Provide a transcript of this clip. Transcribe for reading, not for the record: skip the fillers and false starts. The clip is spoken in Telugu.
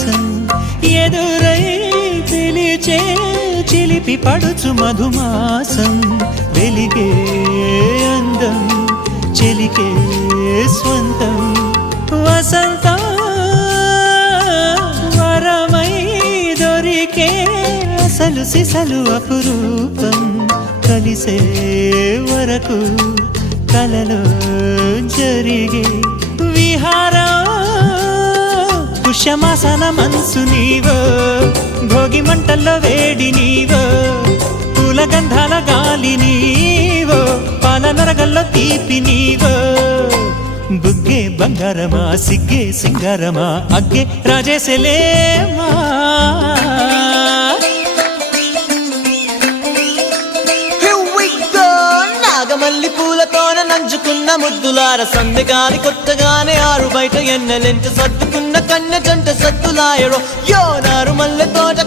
విలాసం ఎదురై పిలిచే చిలిపి పడుచు మధుమాసం వెలిగే అందం చెలికే స్వంతం వసంతం వరమై దొరికే అసలు సిసలు అపురూపం కలిసే వరకు కలలో జరిగే విహారం పుష్యమాసన మనసు నీవో భోగి మంటల్లో వేడి నీవో పూల గంధాల గాలి నీవో పాల నరగల్లో తీపి నీవో బుగ్గే బంగారమా సిగ్గే సింగారమా అగ్గే రాజేసలేమా మల్లి పూలతోన నంచుకున్న ముద్దులార సందెగాని కొట్టగానే ఆరు బయట ఎన్నెలెంట సర్దుకున్న కన్నె జంట సద్దులాయరో యోనారు మల్లె తోట